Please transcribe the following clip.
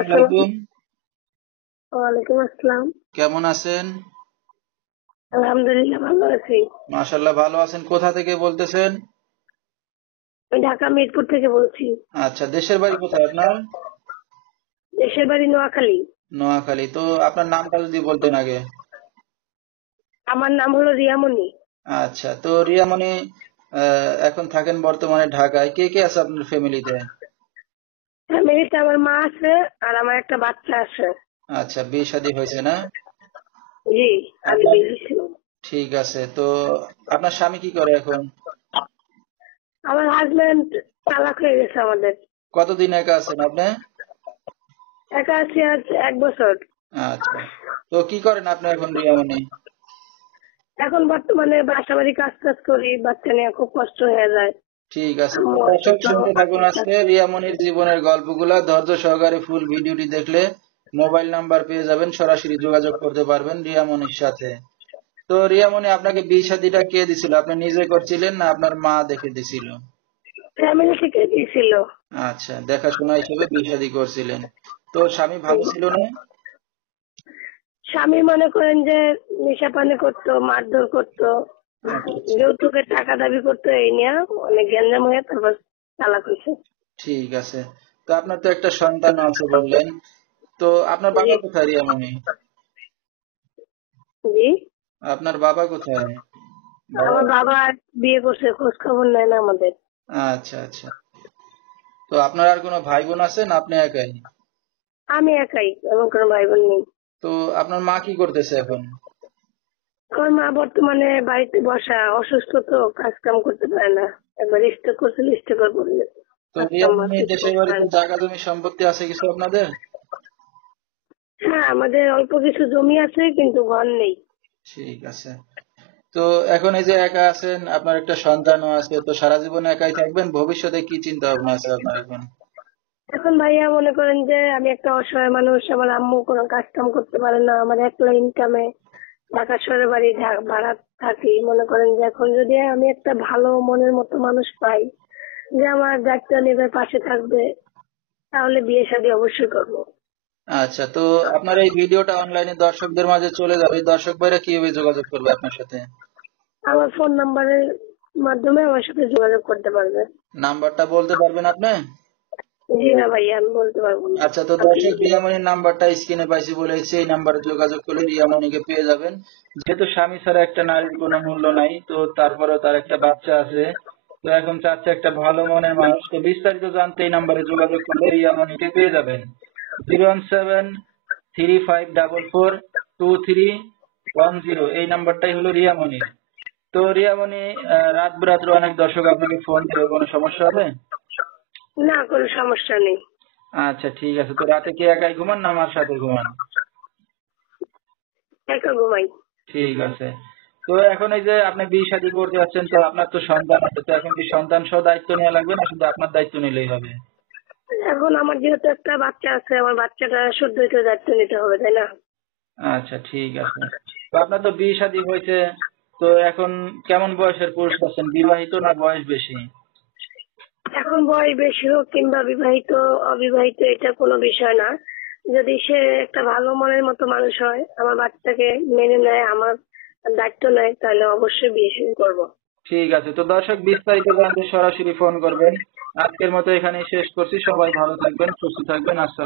আসসালামু আলাইকুম। ওয়ালাইকুম আসসালাম। কেমন আছেন? আলহামদুলিল্লাহ ভালো আছি। মাশাআল্লাহ ভালো আছেন। কোথা থেকে বলতেছেন? আমি ঢাকা মিরপুর থেকে বলছি। আচ্ছা, দেশের বাড়ি কোথায় আপনার? দেশের বাড়ি নোয়াখালী। নোয়াখালী। তো আপনার নামটা যদি বলতেন আগে। আমার নাম হলো রিয়ামণি। আচ্ছা, তো রিয়ামণি এখন থাকেন বর্তমানে ঢাকায়। কে কে আছে আপনার ফ্যামিলিতে? ফ্যামিলিতে আমার মা আছে আর আমার একটা বাচ্চা আছে। আচ্ছা, বিয়ে শাদী হয়েছে না? জি, আমি আপনার বিয়ে ছিল। ঠিক আছে। তো আপনার স্বামী কি করে এখন? আমার হাজবেন্ড তালাক হয়ে গেছে আমাদের। কতদিন একা আছেন আপনি? একা আছি আজ 1 বছর। আচ্ছা, তো কি করেন আপনি এখন রিয়ামণি? এখন বর্তমানে বাসা বাড়ি কাজ টাজ করি, বাচ্চা নিয়ে খুব কষ্ট হয়ে যায়। ঠিক আছে, তো আম্মু দর্শক অসুস্থ, শুনতে থাকুন আমি আজকে থাকি। রিয়ামণির জীবনের গল্পগুলা। ধৈর্য সহকারে ফুল ভিডিওটি দেখলে মোবাইল নাম্বার পেয়ে যাবেন, সরাসরি যোগাযোগ করতে পারবেন রিয়ামণির সাথে। তো রিয়ামণি, আপনাকে বিয়ে শাদীটা কে দিছিল? আপনি নিজে করছিলেন না আপনার মা দেখে দিছিল? ফ্যামিলি থেকে দিয়েছিল। আচ্ছা, দেখাশোনা হিসেবে বিয়ে শাদী করছিলেন। তো স্বামী ভালো ছিল না? স্বামী মনে করেন যে নেশা পানি করতো, মারধর করতো, আচ্ছা, যৌতুকের টাকা দাবি করতো, এই নিয়ে অনেক গ্যাঞ্জাম হয়ে তারপর তালাক হয়েছে। ঠিক আছে। তো আপনার তো একটা সন্তান আছে বললেন। তো আপনার জি বাবা কোথায় রিয়ামণি? জি। আপনার বাবা কোথায়? বাবা। আমার বাবা বিয়ে করছে, খোঁজ খবর নেয় না আমাদের। আচ্ছা আচ্ছা। তো আপনার আর কোনো ভাই বোন আছে না আপনি একাই? আমি একাই, এমন কোনো ভাই বোন নেই। তো আপনার মা কি করতেছে এখন? আমার মা বর্তমানে বাড়িতে বসা, অসুস্থ তো কাজ কাম করতে পারে না। একবার স্ট্রোক করছিল, স্ট্রোকের পরে তো কাজ কাম আর রিয়ামণি, কিছু দেশের করতে পারে বাড়িতে না। জায়গা জমি সম্পত্তি আছে কিছু আপনাদের? হ্যাঁ, আমাদের অল্প কিছু জমি আছে কিন্তু ঘর নেই। ঠিক আছে। তো এখন এই যে একা আছেন, আপনার একটা সন্তানও আছে, তো সারা জীবন একাই থাকবেন? ভবিষ্যতে কি চিন্তা ভাবনা আছে আপনার এখন? এখন ভাইয়া মনে করেন যে আমি একটা অসহায় মানুষ, আমার আম্মু কোনো কাজ কাম করতে পারে না, আমার একলা ইনকামে ঢাকা শহরে বাড়ি ভাড়া থাকি। মনে করেন যে এখন যদি আমি একটা ভালো মনের মতো মানুষ পাই যে আমার দায়িত্ব নেবে, পাশে থাকবে, তাহলে বিয়ে শাদী অবশ্যই করবো। আচ্ছা, তো আপনার এই ভিডিওটা অনলাইনে দর্শকদের মাঝে চলে যাবে, দর্শক ভাইরা কিভাবে যোগাযোগ করবে আপনার সাথে? আমার ফোন নাম্বারের মাধ্যমে আমার সাথে যোগাযোগ করতে পারবে। নাম্বারটা বলতে পারবেন আপনি? জি না ভাইয়া, আমি বলতে পারবো না। আচ্ছা, তো আপনি দর্শক রিয়ামণির নাম্বারটা স্ক্রিনে পাইছি বলেছে, এই নাম্বারে যোগাযোগ করলে রিয়ামণিকে পেয়ে যাবেন। যেহেতু স্বামী ছাড়া একটা নারীর কোনো মূল্য নাই, তো তারপরেও তার একটা বাচ্চা আছে, তো এখন চাচ্ছে একটা ভালো মনের মানুষ। তো বিস্তারিত জানতে এই নাম্বারে যোগাযোগ করলে রিয়ামণিকে পেয়ে যাবেন। 01735442310, এই নাম্বারটাই হলো রিয়ামণির। তো রিয়ামণি, রাত বিরাত্রে অনেক দর্শক আপনাকে ফোন দেবে, কোনো সমস্যা হবে? না, কোনো সমস্যা নেই। আচ্ছা, ঠিক আছে। তো রাতে কি একাই ঘুমান না আমার সাথে ঘুমান? একা ঘুমাই। ঠিক আছে। তো এখন এই যে আপনি বিয়ে শাদী করতে যাচ্ছেন, তো আপনার তো সন্তান আছে, তো এখন কি সন্তান সহ দায়িত্ব নেওয়া লাগবে না শুধু আপনার দায়িত্ব নিলেই হবে? এখন আমার যেহেতু একটা বাচ্চা আছে, আমার বাচ্চাটা শুদ্ধ দায়িত্ব নিতে হবে, তাই না? আচ্ছা, ঠিক আছে। তো আপনার তো বিয়ে শাদী হয়েছে, তো এখন কেমন বয়সের পুরুষ আছেন, বিবাহিত না বয়স বেশি? এখন বয়স বেশি হোক কিংবা বিবাহিত অবিবাহিত, এটা কোনো বিষয় না। যদি সে একটা ভালো মনের মতো মানুষ হয়, আমার বাচ্চাকে মেনে নেয়, আমার দায়িত্ব নেয়, তাহলে অবশ্যই বিয়ে শুরু করবো। ঠিক আছে। তো দর্শক বিস্তারিত জানতে সরাসরি ফোন করবেন। আজকের মতো এখানেই শেষ করছি। সবাই ভালো থাকবেন, সুস্থ থাকবেন। আসসালাম।